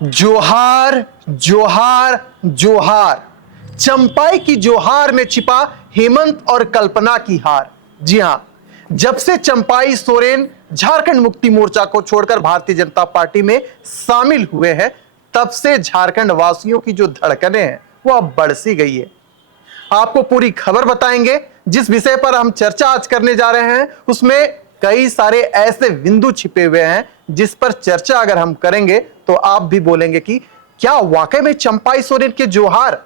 जोहार जोहार जोहार, चंपाई की जोहार में छिपा हेमंत और कल्पना की हार। जी हां, जब से चंपाई सोरेन झारखंड मुक्ति मोर्चा को छोड़कर भारतीय जनता पार्टी में शामिल हुए हैं, तब से झारखंड वासियों की जो धड़कनें हैं वो अब बढ़ सी गई है। आपको पूरी खबर बताएंगे। जिस विषय पर हम चर्चा आज करने जा रहे हैं उसमें कई सारे ऐसे बिंदु छिपे हुए हैं जिस पर चर्चा अगर हम करेंगे तो आप भी बोलेंगे कि क्या वाकई में चंपाई सोरेन के जोहार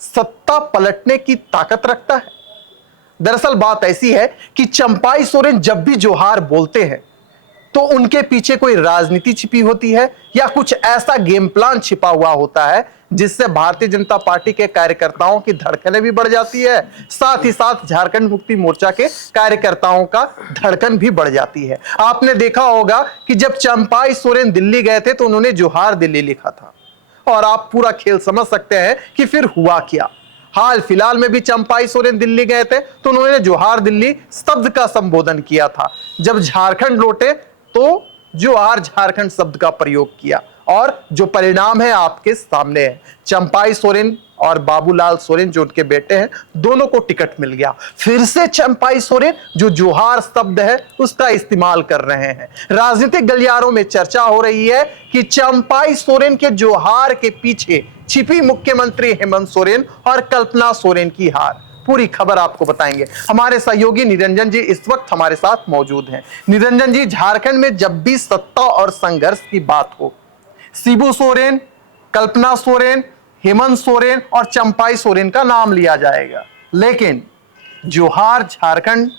सत्ता पलटने की ताकत रखता है। दरअसल बात ऐसी है कि चंपाई सोरेन जब भी जोहार बोलते हैं तो उनके पीछे कोई राजनीति छिपी होती है या कुछ ऐसा गेम प्लान छिपा हुआ होता है जिससे भारतीय जनता पार्टी के कार्यकर्ताओं की धड़कनें भी बढ़ जाती है, साथ ही साथ झारखंड मुक्ति मोर्चा के कार्यकर्ताओं का धड़कन भी बढ़ जाती है। आपने देखा होगा कि जब चंपाई सोरेन दिल्ली गए थे तो उन्होंने जोहार दिल्ली लिखा था और आप पूरा खेल समझ सकते हैं कि फिर हुआ क्या। हाल फिलहाल में भी चंपाई सोरेन दिल्ली गए थे तो उन्होंने जोहार दिल्ली शब्द का संबोधन किया था। जब झारखंड लौटे तो जोहार झारखंड शब्द का प्रयोग किया और जो परिणाम है आपके सामने है। चंपाई सोरेन और बाबूलाल सोरेन जो उनके बेटे हैं, दोनों को टिकट मिल गया। फिर से चंपाई सोरेन जो जोहार शब्द है उसका इस्तेमाल कर रहे हैं। राजनीतिक गलियारों में चर्चा हो रही है कि चंपाई सोरेन के जोहार के पीछे छिपी मुख्यमंत्री हेमंत सोरेन और कल्पना सोरेन की हार। पूरी खबर आपको बताएंगे। हमारे सहयोगी निरंजन जी इस वक्त हमारे साथ मौजूद हैं। निरंजन जी, झारखंड में जब भी सत्ता और संघर्ष की बात हो, शिबू सोरेन, कल्पना सोरेन, हेमंत सोरेन और चंपाई सोरेन का नाम लिया जाएगा, लेकिन जोहार झारखंड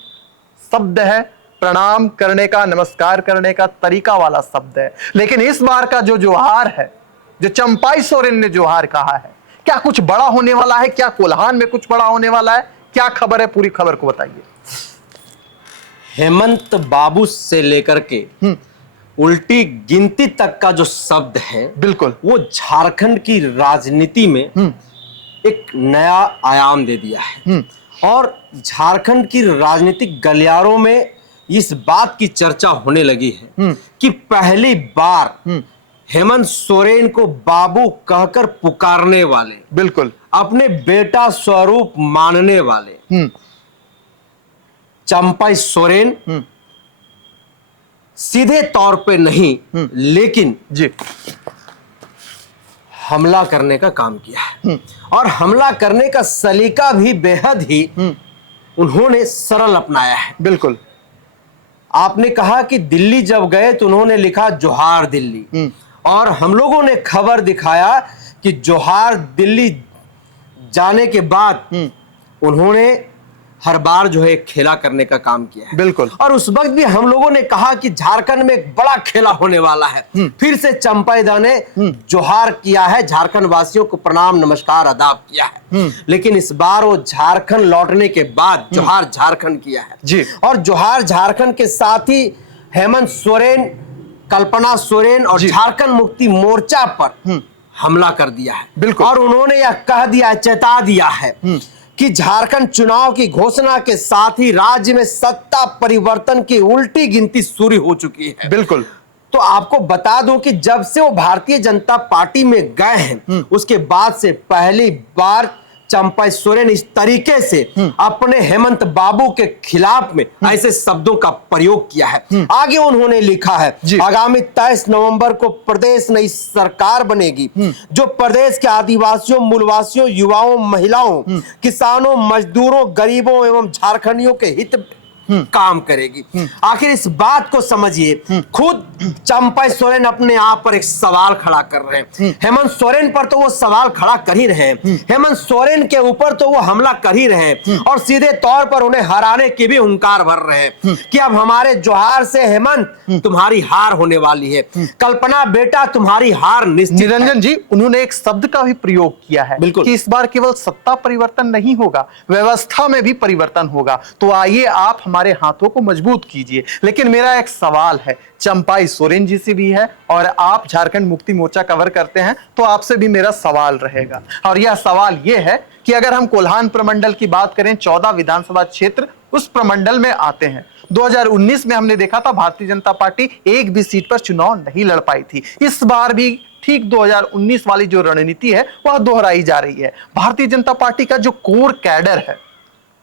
शब्द है, प्रणाम करने का, नमस्कार करने का तरीका वाला शब्द है। लेकिन इस बार का जो जोहार है, जो चंपाई सोरेन ने जोहार कहा है, क्या कुछ बड़ा होने वाला है? क्या कोल्हान में कुछ बड़ा होने वाला है? क्या खबर है? पूरी खबर को बताइए। हेमंत बाबू से लेकर के उल्टी गिनती तक का जो शब्द है, बिल्कुल वो झारखंड की राजनीति में एक नया आयाम दे दिया है। और झारखंड की राजनीतिक गलियारों में इस बात की चर्चा होने लगी है कि पहली बार हेमंत सोरेन को बाबू कहकर पुकारने वाले, बिल्कुल अपने बेटा स्वरूप मानने वाले चंपाई सोरेन सीधे तौर पे नहीं लेकिन जी हमला करने का काम किया है। और हमला करने का सलीका भी बेहद ही उन्होंने सरल अपनाया है। बिल्कुल, आपने कहा कि दिल्ली जब गए तो उन्होंने लिखा जोहार दिल्ली, और हम लोगों ने खबर दिखाया कि जोहार दिल्ली जाने के बाद उन्होंने हर बार जो है खेला करने का काम किया है। बिल्कुल, और उस वक्त भी हम लोगों ने कहा कि झारखंड में एक बड़ा खेला होने वाला है। फिर से चंपाई दा ने जोहार किया है, झारखंड वासियों को प्रणाम नमस्कार आदाब किया है। लेकिन इस बार वो झारखंड लौटने के बाद जोहार झारखंड किया है जी। और जोहार झारखंड के साथ ही हेमंत सोरेन, कल्पना सोरेन और झारखंड मुक्ति मोर्चा पर हमला कर दिया है। बिल्कुल, और उन्होंने यह कह दिया, चेता दिया है कि झारखंड चुनाव की घोषणा के साथ ही राज्य में सत्ता परिवर्तन की उल्टी गिनती शुरू हो चुकी है। बिल्कुल, तो आपको बता दूं कि जब से वो भारतीय जनता पार्टी में गए हैं उसके बाद से पहली बार चंपाई सोरेन इस तरीके से अपने हेमंत बाबू के खिलाफ में ऐसे शब्दों का प्रयोग किया है। आगे उन्होंने लिखा है, आगामी 23 नवंबर को प्रदेश नई सरकार बनेगी जो प्रदेश के आदिवासियों, मूलवासियों, युवाओं, महिलाओं, किसानों, मजदूरों, गरीबों एवं झारखंडियों के हित काम करेगी। आखिर इस बात को समझिए, खुद चंपाई सोरेन अपने आप पर एक सवाल खड़ा कर रहे हैं। हेमंत सोरेन पर तो वो सवाल खड़ा कर ही रहे हैं, हेमंत सोरेन के ऊपर तो वो हमला कर ही रहे हैं और सीधे तौर पर उन्हें हराने की भी हुंकार भर रहे हैं कि अब हमारे जोहार से हेमंत तुम्हारी हार होने वाली है, कल्पना बेटा तुम्हारी हार निश्चित। निरंजन जी, उन्होंने एक शब्द का भी प्रयोग किया है कि इस बार केवल सत्ता परिवर्तन नहीं होगा, व्यवस्था में भी परिवर्तन होगा। तो आइए आप हमारे हाथों को मजबूत कीजिए। लेकिन मेरा एक सवाल है, चंपाई सोरेन जी से भी है और आप झारखंड मुक्ति मोर्चा कवर करते हैं तो आपसे भी मेरा सवाल रहेगा। और यह सवाल यह है कि अगर हम कोल्हान प्रमंडल की बात करें, 14 विधानसभा क्षेत्र उस प्रमंडल में आते हैं। 2019 में हमने देखा था भारतीय जनता पार्टी एक भी सीट पर चुनाव नहीं लड़ पाई थी। इस बार भी ठीक 2019 वाली जो रणनीति है वह दोहराई जा रही है। भारतीय जनता पार्टी का जो कोर कैडर है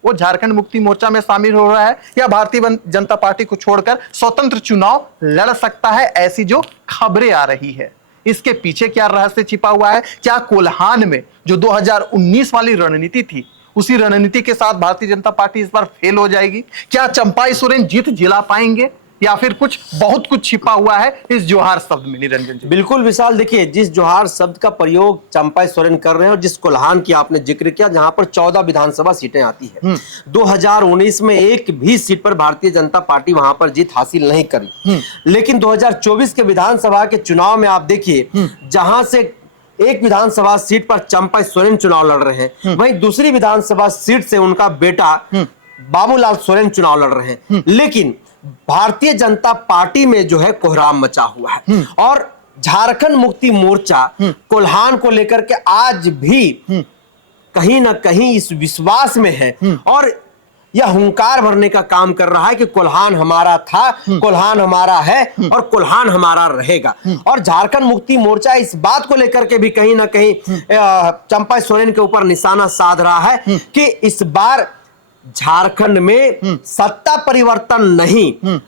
वो झारखंड मुक्ति मोर्चा में शामिल हो रहा है या भारतीय जनता पार्टी को छोड़कर स्वतंत्र चुनाव लड़ सकता है, ऐसी जो खबरें आ रही है। इसके पीछे क्या रहस्य छिपा हुआ है? क्या कोल्हान में जो 2019 वाली रणनीति थी उसी रणनीति के साथ भारतीय जनता पार्टी इस बार फेल हो जाएगी? क्या चंपाई सोरेन जीत जिला पाएंगे या फिर बहुत कुछ छिपा हुआ है इस जोहार शब्द में? निरंजन जी। बिल्कुल विशाल, देखिए जिस जोहार शब्द का प्रयोग चंपाई सोरेन कर रहे हैं और जिस कोल्हान की आपने जिक्र किया जहां पर 14 विधानसभा सीटें आती है, 2019 में एक भी सीट पर भारतीय जनता पार्टी वहां पर जीत हासिल नहीं करी। लेकिन 2024 के विधानसभा के चुनाव में आप देखिए जहां से एक विधानसभा सीट पर चंपाई सोरेन चुनाव लड़ रहे हैं, वहीं दूसरी विधानसभा सीट से उनका बेटा बाबूलाल सोरेन चुनाव लड़ रहे हैं। लेकिन भारतीय जनता पार्टी में जो है कोहराम मचा हुआ है और झारखंड मुक्ति मोर्चा कोल्हान को लेकर के आज भी कहीं ना कहीं इस विश्वास में है और यह हुंकार भरने का काम कर रहा है कि कोल्हान हमारा था, कोल्हान हमारा है और कोल्हान हमारा रहेगा। और झारखंड मुक्ति मोर्चा इस बात को लेकर के भी कहीं ना कहीं चंपाई सोरेन के ऊपर निशाना साध रहा है कि इस बार झारखंड में सत्ता परिवर्तन नहीं,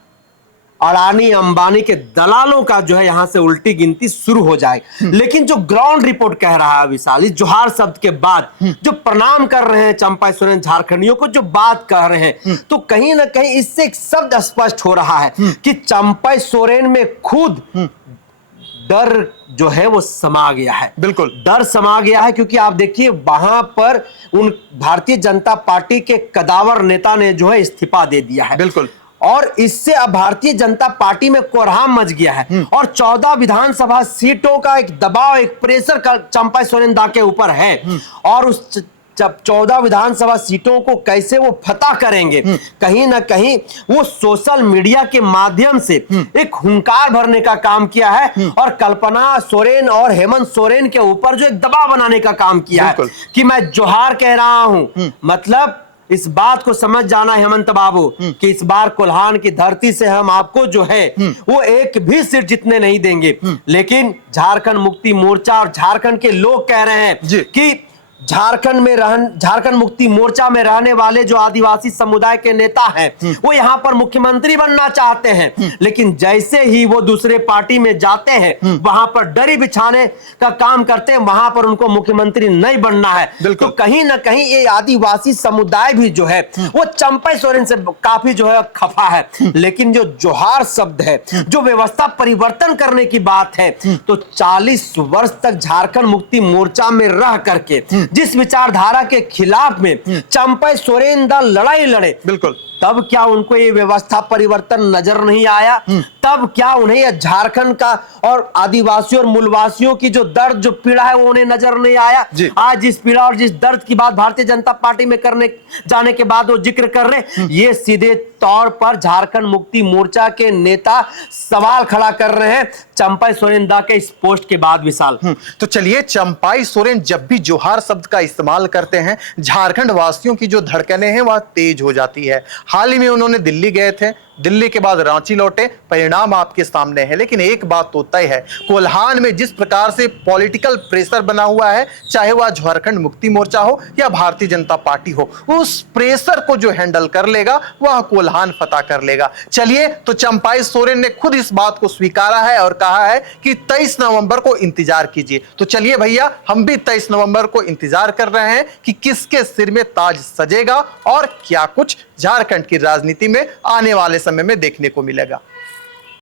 अडानी अंबानी के दलालों का जो है यहां से उल्टी गिनती शुरू हो जाए। लेकिन जो ग्राउंड रिपोर्ट कह रहा है विशाल, इस जोहार शब्द के बाद जो प्रणाम कर रहे हैं चंपाई सोरेन झारखंडियों को, जो बात कह रहे हैं, तो कहीं ना कहीं इससे एक शब्द स्पष्ट हो रहा है कि चंपाई सोरेन में खुद डर जो है वो समा गया है। बिल्कुल डर समा गया है क्योंकि आप देखिए वहां पर उन भारतीय जनता पार्टी के कदावर नेता ने जो है इस्तीफा दे दिया है। बिल्कुल, और इससे अब भारतीय जनता पार्टी में कोहराम मच गया है और 14 विधानसभा सीटों का एक दबाव, एक प्रेशर का चंपाई सोरेन दा के ऊपर है। और उस जब 14 विधानसभा सीटों को कैसे वो फतह करेंगे, कहीं ना कहीं वो सोशल मीडिया के माध्यम से एक हुंकार भरने का काम किया है और कल्पना सोरेन और हेमंत सोरेन के ऊपर जो एक दबाव बनाने का काम किया है कि मैं जोहार कह रहा हूं। मतलब इस बात को समझ जाना हेमंत बाबू कि इस बार कोल्हान की धरती से हम आपको जो है वो एक भी सीट जीतने नहीं देंगे। लेकिन झारखंड मुक्ति मोर्चा और झारखंड के लोग कह रहे हैं कि झारखंड मुक्ति मोर्चा में रहने वाले जो आदिवासी समुदाय के नेता हैं वो यहाँ पर मुख्यमंत्री बनना चाहते हैं। लेकिन जैसे ही वो दूसरे पार्टी में जाते हैं वहां पर डरी बिछाने का काम करते हैं, वहां पर उनको मुख्यमंत्री नहीं बनना है। तो कहीं ना कहीं ये आदिवासी समुदाय भी जो है वो चंपाई सोरेन से काफी जो है खफा है। लेकिन जो जोहार शब्द है, जो व्यवस्था परिवर्तन करने की बात है, तो 40 वर्ष तक झारखंड मुक्ति मोर्चा में रह करके जिस विचारधारा के खिलाफ में चंपाई सोरेन दा लड़ाई लड़े, बिल्कुल, तब क्या उनको ये व्यवस्था परिवर्तन नजर नहीं आया? तब क्या उन्हें झारखंड का और आदिवासियों और मूलवासियों की जो दर्द, जो पीड़ा है वो उन्हें नजर नहीं आया? आज जिस पीड़ा और जिस दर्द की बात भारतीय जनता पार्टी में करने जाने के बाद वो जिक्र कर रहे, ये सीधे तौर पर झारखंड मुक्ति मोर्चा के नेता सवाल खड़ा कर रहे हैं चंपाई सोरेन दा के इस पोस्ट के बाद। विशाल, तो चलिए, चंपाई सोरेन जब भी जोहार शब्द का इस्तेमाल करते हैं झारखंड वासियों की जो धड़कनें हैं वह तेज हो जाती है। हाल ही में उन्होंने दिल्ली गए थे, दिल्ली के बाद रांची लौटे, परिणाम आपके सामने है। लेकिन एक बात तो तय है, कोल्हान में जिस प्रकार से पॉलिटिकल प्रेशर बना हुआ है, चाहे वह झारखंड मुक्ति मोर्चा हो या भारतीय जनता पार्टी हो, उस प्रेशर को जो हैंडल कर लेगा वह कोल्हान फतह कर लेगा। चलिए, तो चंपाई सोरेन ने खुद इस बात को स्वीकारा है और कहा है कि 23 नवंबर को इंतजार कीजिए। तो चलिए भैया, हम भी 23 नवंबर को इंतजार कर रहे हैं कि किसके सिर में ताज सजेगा और क्या कुछ झारखंड की राजनीति में आने वाले समय में देखने को मिलेगा।